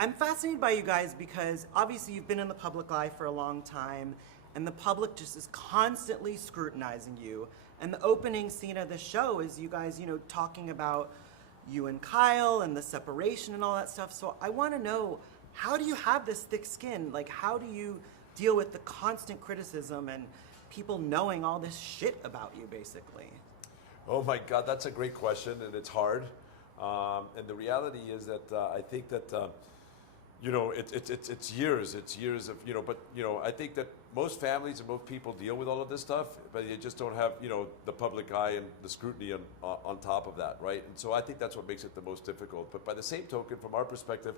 I'm fascinated by you guys because obviously you've been in the public eye for a long time, and the public just is constantly scrutinizing you. And the opening scene of the show is you guys, talking about you and Kyle and the separation and all that stuff. So I want to know, how do you have this thick skin? Like, how do you deal with the constant criticism and people knowing all this shit about you, basically? Oh my God, that's a great question, and it's hard. And the reality is that I think that it's years of but I think that most families and most people deal with all of this stuff, but you just don't have the public eye and the scrutiny on top of that, right? And so I think that's what makes it the most difficult. But by the same token, from our perspective,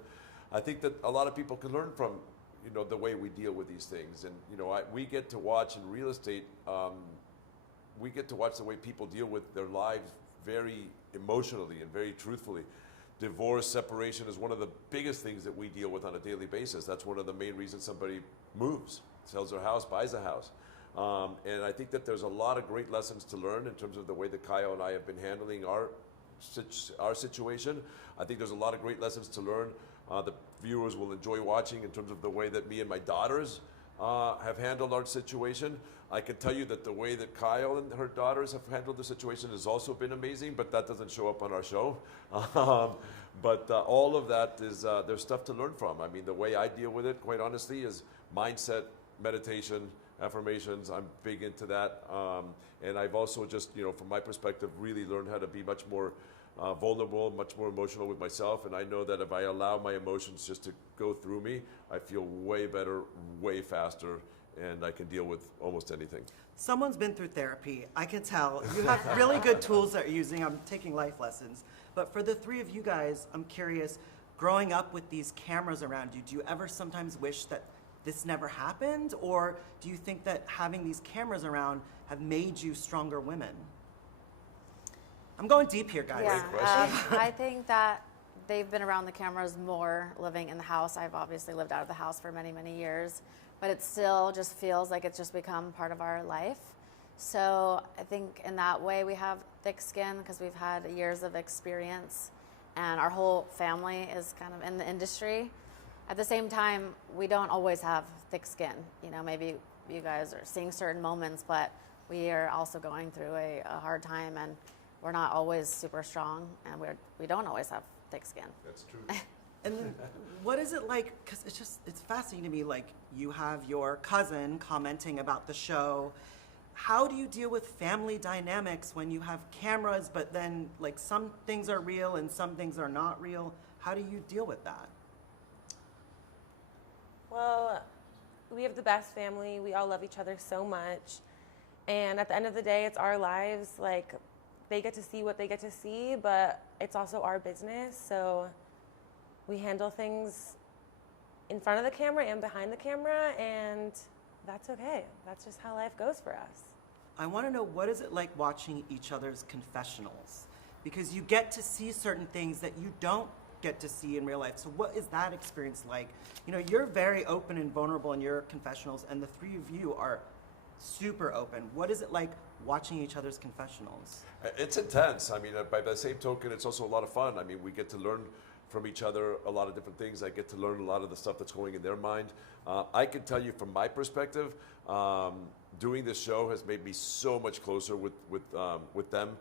I think that a lot of people can learn from the way we deal with these things, and we get to watch in real estate. We get to watch the way people deal with their lives very emotionally and very truthfully. Divorce, separation is one of the biggest things that we deal with on a daily basis. That's one of the main reasons somebody moves, sells their house, buys a house. And I think that there's a lot of great lessons to learn in terms of the way that Kyle and I have been handling our situation. I think there's a lot of great lessons to learn. The viewers will enjoy watching in terms of the way that me and my daughters have handled our situation. I can tell you that the way that Kyle and her daughters have handled the situation has also been amazing, but that doesn't show up on our show. But all of that is, there's stuff to learn from. I mean, the way I deal with it, quite honestly, is mindset, meditation, affirmations. I'm big into that. And I've also just, from my perspective, really learned how to be much more vulnerable, much more emotional with myself. And I know that if I allow my emotions just to go through me, I feel way better, way faster, and I can deal with almost anything. Someone's been through therapy. I can tell. You have really good tools that you're using. I'm taking life lessons. But for the three of you guys, I'm curious, growing up with these cameras around you, do you ever sometimes wish that this never happened? Or do you think that having these cameras around have made you stronger women? I'm going deep here, guys. Yeah, I think that they've been around the cameras more living in the house. I've obviously lived out of the house for many, many years, but it still just feels like it's just become part of our life. So I think in that way we have thick skin because we've had years of experience and our whole family is kind of in the industry. At the same time, we don't always have thick skin. Maybe you guys are seeing certain moments, but we are also going through a hard time, and we're not always super strong, and we don't always have thick skin. That's true. And then what is it like, because it's fascinating to me, like you have your cousin commenting about the show. How do you deal with family dynamics when you have cameras, but then like some things are real and some things are not real? How do you deal with that? Well, we have the best family. We all love each other so much. And at the end of the day, it's our lives. Like, they get to see what they get to see, but it's also our business. So we handle things in front of the camera and behind the camera, and that's okay. That's just how life goes for us. I want to know, what is it like watching each other's confessionals? Because you get to see certain things that you don't get to see in real life. So what is that experience like? You're very open and vulnerable in your confessionals, and the three of you are super open. What is it like watching each other's confessionals? It's intense. I mean, by the same token, it's also a lot of fun. I mean, we get to learn from each other a lot of different things. I get to learn a lot of the stuff that's going in their mind. I can tell you from my perspective, doing this show has made me so much closer with them,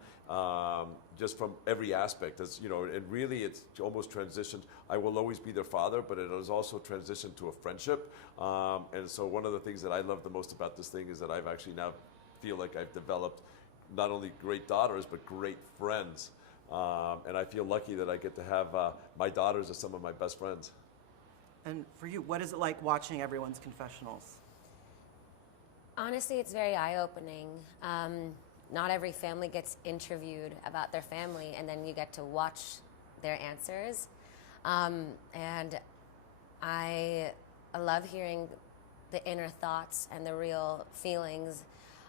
just from every aspect. And really it's almost transitioned. I will always be their father, but it has also transitioned to a friendship. And so one of the things that I love the most about this thing is that I've actually now feel like I've developed not only great daughters, but great friends. And I feel lucky that I get to have my daughters as some of my best friends. And for you, what is it like watching everyone's confessionals? Honestly, it's very eye-opening. Not every family gets interviewed about their family, and then you get to watch their answers. And I love hearing the inner thoughts and the real feelings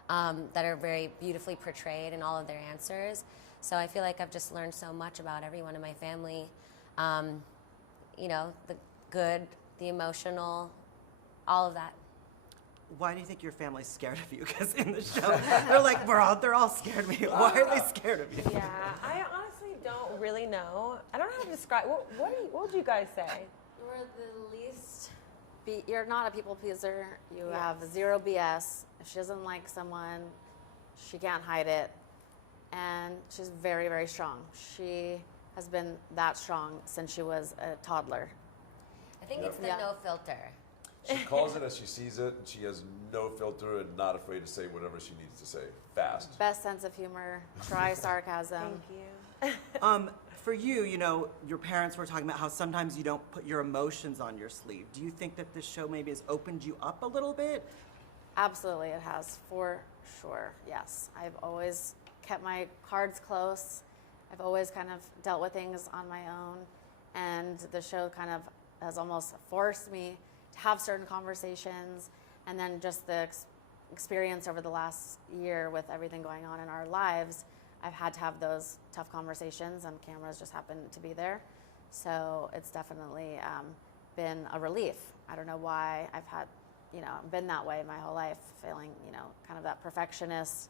that are very beautifully portrayed in all of their answers. So I feel like I've just learned so much about everyone in my family. The good, the emotional, all of that. Why do you think your family's scared of you? Because in the show, they're all scared of me. Why are they scared of you? Yeah, I honestly don't really know. I don't know how to describe. What would you guys say? We're the least. You're not a people pleaser. You Yes. have zero BS. If she doesn't like someone, she can't hide it. And she's very, very strong. She has been that strong since she was a toddler. I think Yeah. it's the Yeah. no filter. She calls it as she sees it, and she has no filter and not afraid to say whatever she needs to say. Fast. Best sense of humor, dry sarcasm. Thank you. For you, you know, your parents were talking about how sometimes you don't put your emotions on your sleeve. Do you think that this show maybe has opened you up a little bit? Absolutely, it has, for sure. Yes. I've always kept my cards close. I've always kind of dealt with things on my own. And the show kind of has almost forced me to have certain conversations. And then just the experience over the last year with everything going on in our lives, I've had to have those tough conversations, and cameras just happen to be there. So it's definitely been a relief. I don't know why I've had, been that way my whole life, feeling, kind of that perfectionist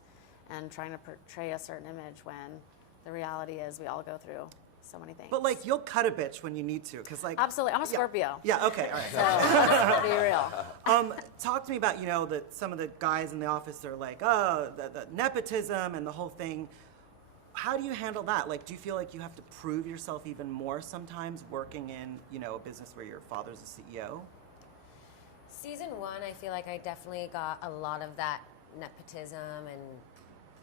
and trying to portray a certain image when the reality is we all go through so many things. But like, you'll cut a bitch when you need to, because like. Absolutely, I'm a Scorpio. Yeah. Okay. All right. So let's be real. Talk to me about, that some of the guys in the office are like, oh, the nepotism and the whole thing. How do you handle that? Like, do you feel like you have to prove yourself even more sometimes working in, a business where your father's a CEO? Season 1, I feel like I definitely got a lot of that nepotism and,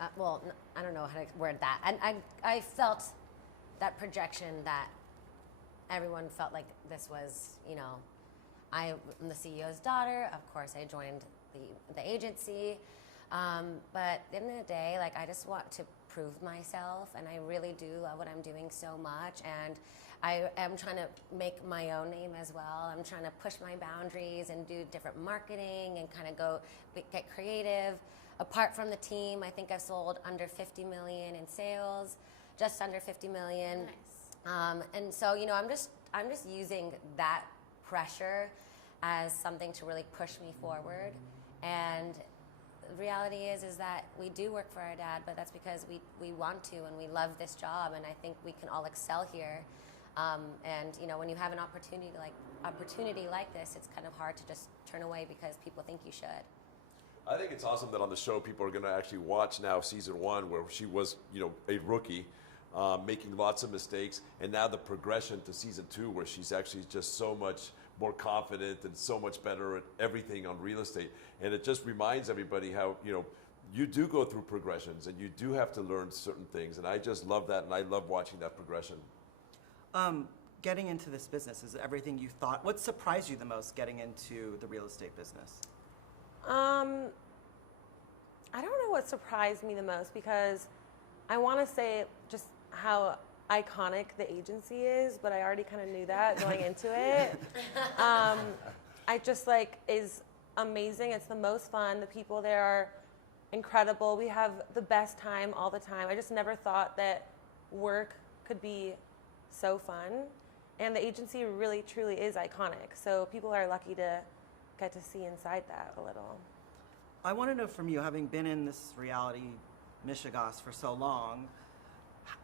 I don't know how to word that. And I felt that projection that everyone felt like this was, I'm the CEO's daughter. Of course, I joined the agency. But at the end of the day, like, I just want to prove myself, and I really do love what I'm doing so much. And I am trying to make my own name as well. I'm trying to push my boundaries and do different marketing and kind of get creative. Apart from the team, I think I've sold under 50 million in sales, just under 50 million. Nice. And so, I'm just using that pressure as something to really push me forward. And the reality is that we do work for our dad, but that's because we want to, and we love this job, and I think we can all excel here. And when you have an opportunity like this, it's kind of hard to just turn away because people think you should. I think it's awesome that on the show people are going to actually watch now season 1 where she was, a rookie, making lots of mistakes, and now the progression to season 2 where she's actually just so much more confident and so much better at everything on real estate. And it just reminds everybody how, you do go through progressions and you do have to learn certain things. And I just love that, and I love watching that progression. Getting into this business, is it everything you thought? What surprised you the most getting into the real estate business? I don't know what surprised me the most, because I want to say just how iconic the agency is, but I already kind of knew that going into it. I just is amazing. It's the most fun. The people there are incredible. We have the best time all the time. I just never thought that work could be so fun. And the agency really, truly is iconic. So people are lucky to get to see inside that a little. I want to know from you, having been in this reality mishigas for so long,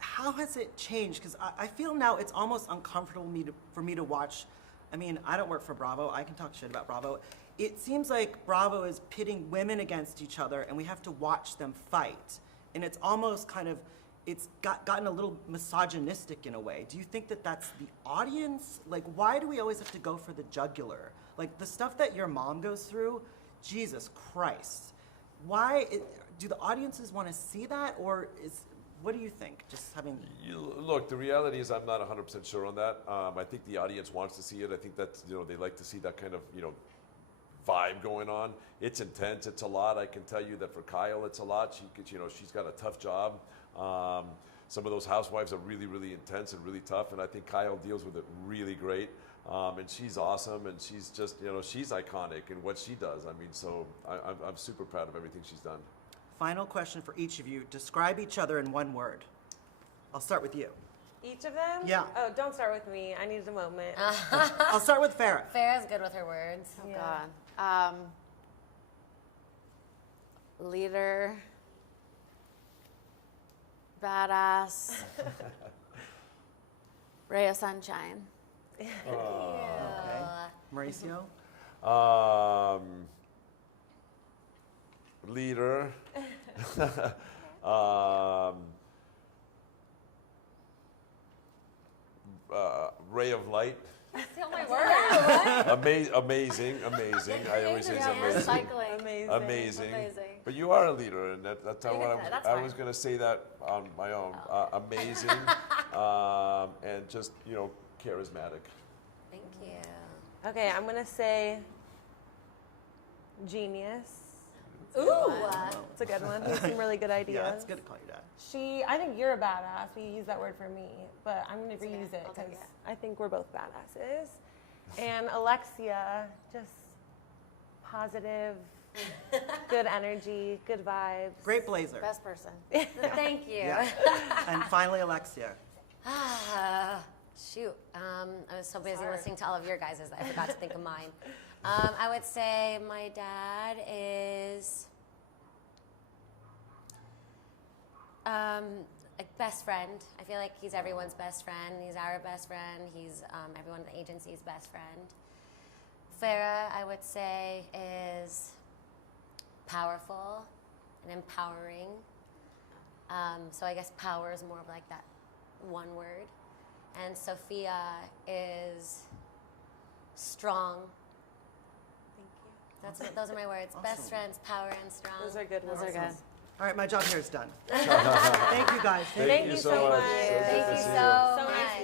how has it changed? Because I feel now it's almost uncomfortable for me to watch. I mean, I don't work for Bravo. I can talk shit about Bravo. It seems like Bravo is pitting women against each other, and we have to watch them fight. And it's almost kind of, it's gotten a little misogynistic in a way. Do you think that that's the audience? Like, why do we always have to go for the jugular? Like, the stuff that your mom goes through, Jesus Christ. Do the audiences want to see that, or what do you think? Just having... Look, the reality is I'm not 100% sure on that. I think the audience wants to see it. I think that, they like to see that kind of, vibe going on. It's intense. It's a lot. I can tell you that for Kyle, it's a lot. She's got a tough job. Some of those housewives are really, really intense and really tough, and I think Kyle deals with it really great. And she's awesome, and she's just, she's iconic in what she does. I mean, so I'm super proud of everything she's done. Final question for each of you. Describe each other in one word. I'll start with you. Each of them? Yeah. Oh, don't start with me. I need a moment. I'll start with Farrah. Farrah's good with her words. Oh, Yeah. God. Leader. Badass. Ray of sunshine. Okay. Mauricio? Leader. Ray of light. Steal my word. Amazing. I always say it's amazing. Recycling. Amazing. Amazing. But you are a leader, and that's how You can say that, that's I fine. was going to say that on my own. Amazing, and just charismatic. Thank you. Okay, I'm gonna say genius. Ooh. It's a good one. He has some really good ideas. Yeah, it's good to call you that. I think you're a badass. We use that word for me, but I'm going to okay. reuse it I'll take because it. I think we're both badasses. And Alexia, just positive, good energy, good vibes. Great blazer. Best person. Thank you. Yeah. And finally, Alexia. Shoot. I was so busy listening to all of your guys' that I forgot to think of mine. I would say my dad is a best friend. I feel like he's everyone's best friend. He's our best friend. He's everyone in the agency's best friend. Farrah, I would say, is powerful and empowering. So I guess power is more of like that one word. And Sophia is strong. Those are my words. Awesome. Best friends, power, and strong. Those are good ones. Those are good. All right, my job here is done. Thank you, guys. Thank you so much. So good Thank to you see so So much. nice